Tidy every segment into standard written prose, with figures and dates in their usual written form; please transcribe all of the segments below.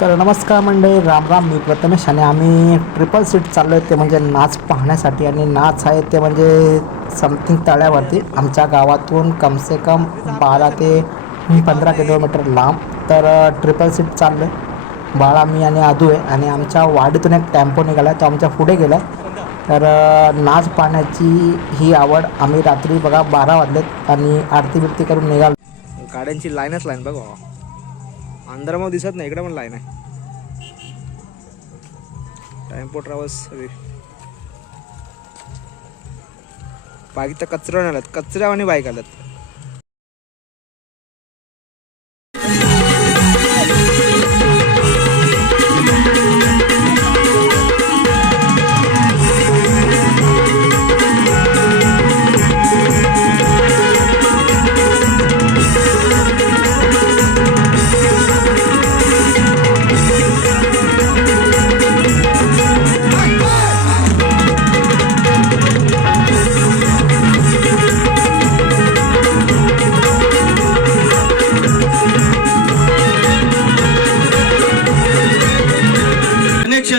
तर नमस्कार मंडळी, राम राम. मी प्रथमेश आणि आम्ही ट्रिपल सीट चाललो आहे ते म्हणजे नाच पाहण्यासाठी. आणि नाच आहे ते म्हणजे समथिंग तळ्यावरती आमच्या गावातून कमसे कम 12 ते 15 किलोमीटर लांब. तर ट्रिपल सीट चाललो आहे. बाळा, मी आणि आदू आहे. आणि आमच्या वाडीतून एक टेम्पो निघाला आहे, तो आमच्या पुढे गेला आहे. तर नाच पाहण्याची ही आवड. आम्ही रात्री बघा 12 वाजलेत आणि आरती बिरती करून निघालो. गाड्यांची लाईनच लाईन बघा. अंदर मग दिसत नाही, इकडे पण लाईन आहे. टेम्पो ट्रॅव्हल्स बाईक तर कचरा आल्यात, कचऱ्यावानी बाईक आल्यात.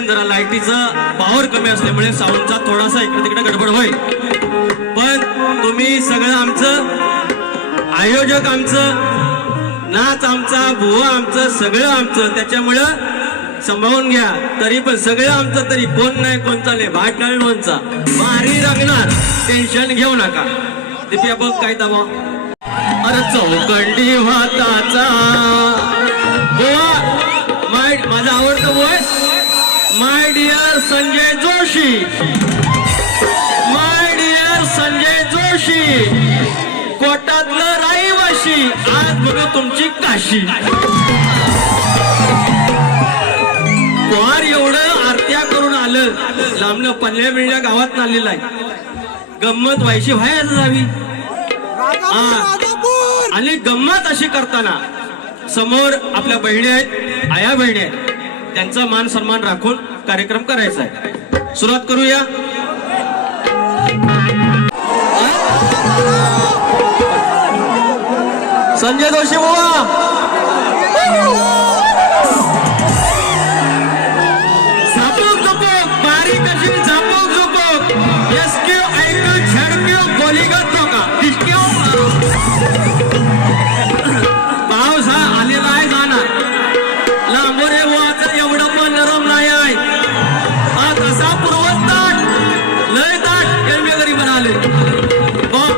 जरा लाईटीचा पॉवर कमी असल्यामुळे साऊंडचा थोडासा इकडे तिकडे गडबड होईल. पण तुम्ही सगळं आमचं, आयोजक आमचं, नाच आमचा, बुवा आमचं, सगळं आमचं, त्याच्यामुळं सांभाळून घ्या. तरी पण सगळं आमचं, तरी कोण नाही कोण चाले भाटळ लोणचा भारी रंगणार, टेन्शन घेऊ नका. दिप्या बघ काय दावा. अरे चौकंडी भाताचा बुवा, माझा आवडतं बुवा my dear Sanjay Joshi, my dear Sanjay Joshi, कोटातलं रहिवाशी, आज बघू तुमची काशी. कोहार एवढं आरत्या करून आलं, लांबनं पल्ल्या बिळल्या गावात आलेलं आहे. गंमत व्हायची व्हायच जावी. आणि गंमत अशी करताना समोर आपल्या बहिणी आहेत, आया बहिणी आहेत, त्यांचा मान सन्मान राखून कार्यक्रम करायचा आहे. सुरुवात करूया. संजय जोशी बुवा, झापूक झुपूक बारीक अशी झापूक झुपूक, एसक्यू ऐकू झडक्यू गोलीगत नका दिसक्यू. पाऊस हा आलेला आहे, जाणार लांबोरे वाच एवढं पण नरम नाही आहे. हा कसा पूर्वत ताट लय ताट एवढे गरीब आले.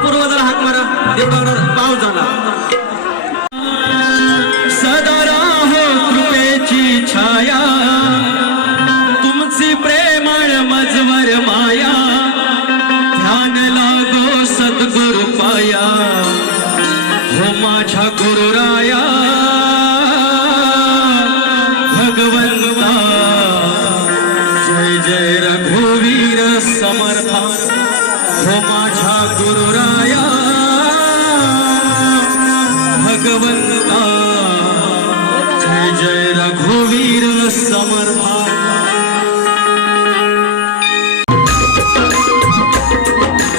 पूर्व जरा हात मारा, पाऊस झाला. सदा राहो कृपेची छाया, तुमची प्रेमळ मजवर माया, ध्यान लागो सद्गुरु पाया, हो माझ्या गुरुराया भगवंता. जय जय रघुवीर समर्था, हो माझ्या गुरुराया भगवंता. जय जय रघुवीर समर्था.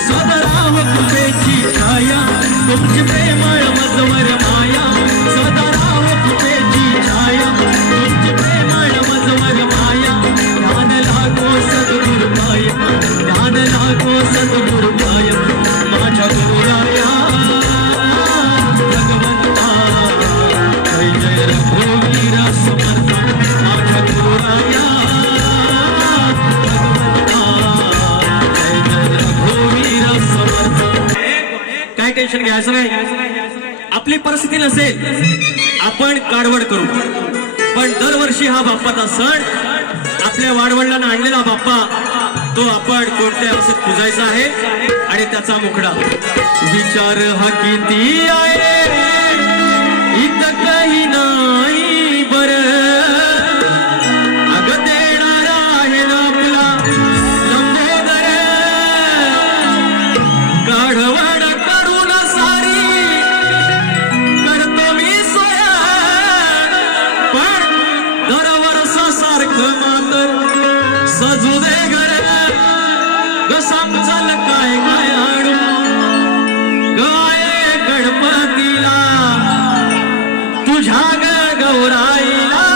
सदराव कृपेची छाया, तुमची प्रेमळ मजवर माया, सदराव कृपेची छाया, तुमची प्रेमळ मजवर माया, ध्यान लागो सद्गुरु पाया, ध्यान लागो सद्गुरु पाया, माझ्या गुरुराया भगवंता. जय जय रघुवीर समर्था, माझ्या गुरुराया भगवंता. जय जय रघुवीर समर्थ. काय टेन्शन घ्यायचं नाही. आपली परिस्थिती नसेल आपण काडवड करू, पण दरवर्षी हा बाप्पाचा सण, आपल्या वाडवडिलांना आणलेला बाप्पा, तो आपण कोणत्या अवस्थेत पूजायचा आहे. आणि त्याचा मुखडा विचार हा किती आहे, इथं काही नाही बर, अग देणारा आहे ना आपला लंबोदर, काढवड करून सारी करतो मी सोया, पण दरवर्षा सारखं मातर सजू दे घर, समजल काय काय आणू गाय गणपतीला, तुझ्या गौराईला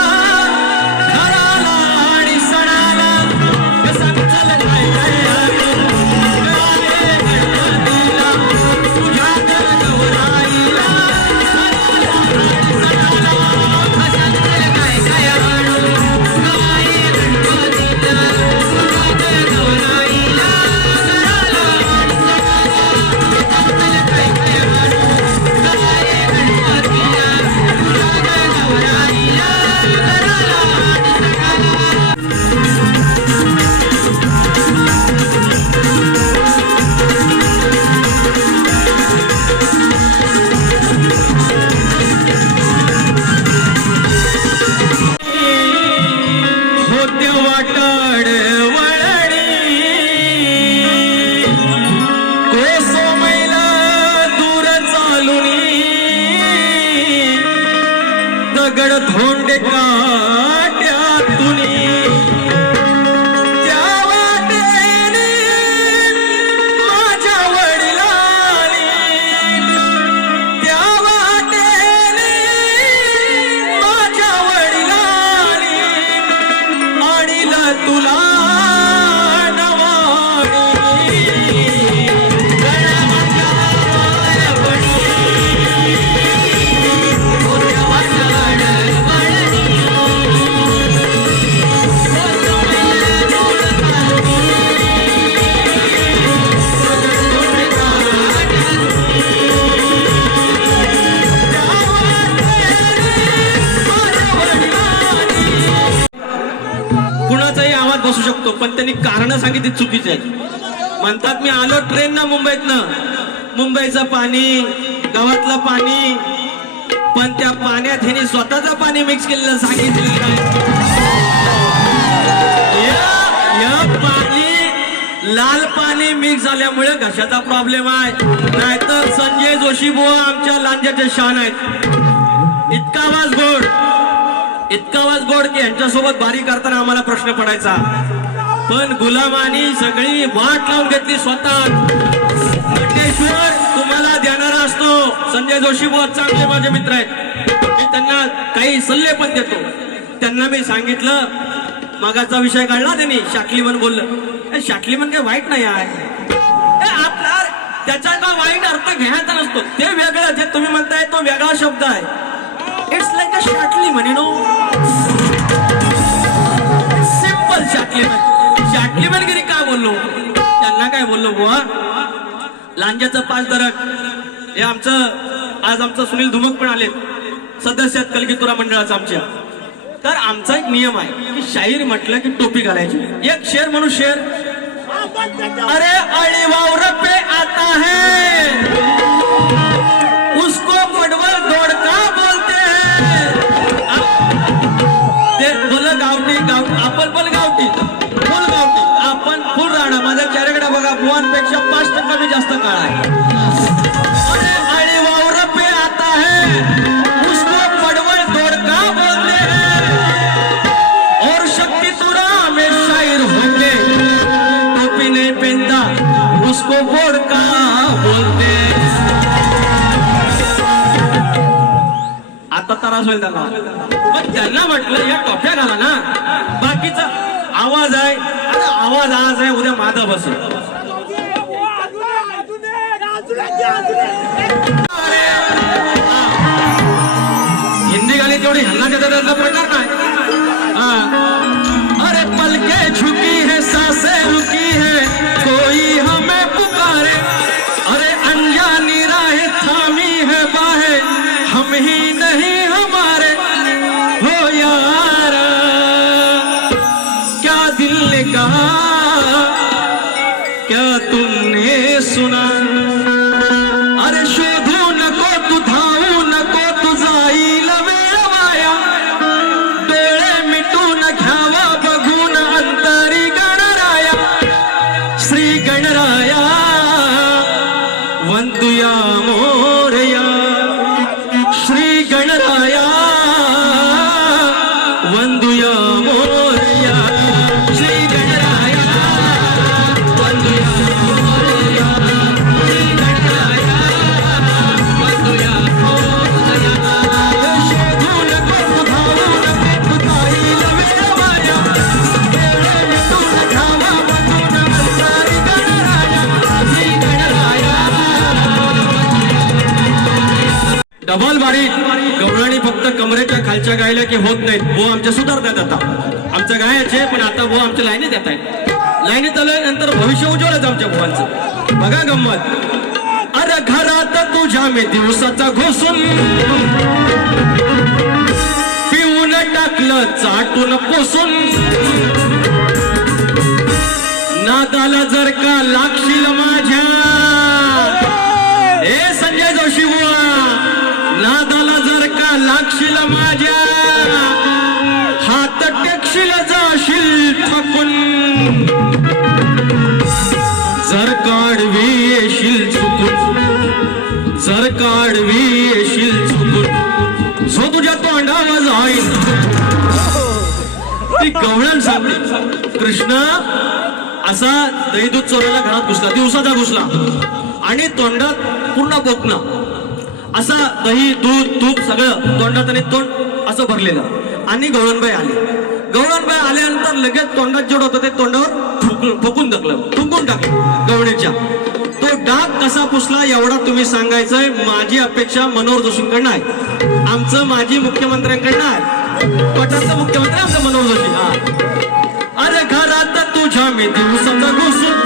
बसू शकतो, पण त्यांनी कारण सांगितली चुकीचे आहेत. म्हणतात मी आलो ट्रेननं मुंबईचं पाणी, गावातलं पाणी, पण त्या पाण्यात ह्याने स्वतःचं पाणी मिक्स केलेलं सांगितलेलं नाही. या पाणी लाल पाणी मिक्स झाल्यामुळे घशाचा प्रॉब्लेम आहे, नाहीतर संजय जोशी बुवा आमच्या लांज्याचे शान आहेत. इतका आवाज गोड की यांच्यासोबत बारी करताना आम्हाला प्रश्न पडायचा, पण गुलामानी सगळी वाट लावून घेतली स्वतः. नटेश्वर तुम्हाला देणारा असतो. संजय जोशी बुवा चांगले माझे मित्र आहेत, मी त्यांना काही सल्ले पण देतो. त्यांना मी सांगितलं, मागाचा विषय काढला त्यांनी, शाकलीमन बोललं. शाकलीमन काही वाईट नाही आहे, आपला त्याचा का वाईट अर्थ घ्यायचा नसतो, ते वेगळं, जे तुम्ही म्हणताय तो वेगळा शब्द आहे. इट्स लाईक अ शाकलीमन, यू नो, सिंपल शाकलीमनगिरी. काय बोललो त्यांना, काय बोललो बुवा, लांज्याचं 5 दरक हे आज आमचं सुनील धुमक पण आले, सदस्य आहेत कलगीतुरा मंडळाचा आमच्या. तर आमचा एक नियम आहे की शाहीर म्हटलं की टोपी घालायची. एक शेर म्हणून शेर, अरे अळीवावर पे आता है उसको पडवल दोडका बोलते हैं. ते बोल गावठी आपण बोल गावठी आपण फुल राहणार. माझ्या चेहऱ्याकडे बघा, बुवांपेक्षा 5% मी जास्त काळ आहे. अरे अळीवावर पे आता है उसको पडवल दोडका बोलते हैं और शक्ति तुरा में शायर होंगे टोपी नहीं पहनता उसको बोडका बोलते. आता त्रास होईल त्यांना, पण त्यांना म्हटलं या टोप्या घाला ना, बाकीचा आवाज आहे, आवाज आज आहे, उद्या माझा बसेल. हिंदी गाणी तेवढी हल्ला देतात त्याचा प्रकार नाही. अरे पलके झुकी है, सांसें रुकी है, कोई हमें पुकारे. अरे अनजानी राहें थामी है बाहें, हम ही नहीं हमारे हो यार. क्या दिल ने कहा, क्या तुमने सुना. अरे शोधू नको तू, धावू नको तू, जाईल वेळ वाया. डोळे मिटून घ्यावा बघून अंतरी गणराया. श्री गणराया वंदुया मोरया. श्री गणराया वंदुया मोरया. श्री गणराया वंदुया मोरया. श्री गणराया वंदुया मोरया. शोधू नको तू, धावू नको तू, जाईल वेळ वाया. डोळे मिटून घ्यावा बघून अंतरी गणराया. श्री गणराया. डबल बारी गवळणी फक्त कमरेच्या खालच्या गायल्या की होत नाहीत. भो आमच्या सुधारतात आता, आमच्या गायाचे, पण आता भो आमच्या लाईनीत येत आहेत. लाईनीत आलोय, नंतर भविष्य उज्ज्वलच आमच्या भुवांचं. बघा गंमत. अरे घरात तुझ्या मी दिवसाचा घुसून पिऊन टाकलं चाटून पुसून. नादाला जर का लागशील माझ्या, हे संजय जोशी बुवा, नादाला जर का लागशील माझ्या, हात टेकशील जाशील थकून. जर काढवी येशील चुकून, जर काढवी येशील चुकून, जो तुझ्या तोंडावर जाईल. ती गवळण सांगते, कृष्ण असा दही दूध चोरायला घरात घुसला, दिवसाचा घुसला, आणि तोंडात पूर्ण बोकणं, असा दही दूध तूप सगळं तोंडात, आणि तोंड असं भरलेलं. आणि गवळणबाई आल्यानंतर लगेच तोंडात जेवढं होतं ते तोंडावर फुकून थुंकून टाकलं गवळणीच्या. तो डाग कसा पुसला एवढा तुम्ही सांगायचंय. माझी अपेक्षा मनोहर जोशींकडनं आहे, आमचं माजी मुख्यमंत्र्यांकडनं आहे. पटाचं मुख्यमंत्री आमचं मनोहर जोशी. अरे घरात तुझ्या मी दिवसाचा घुसून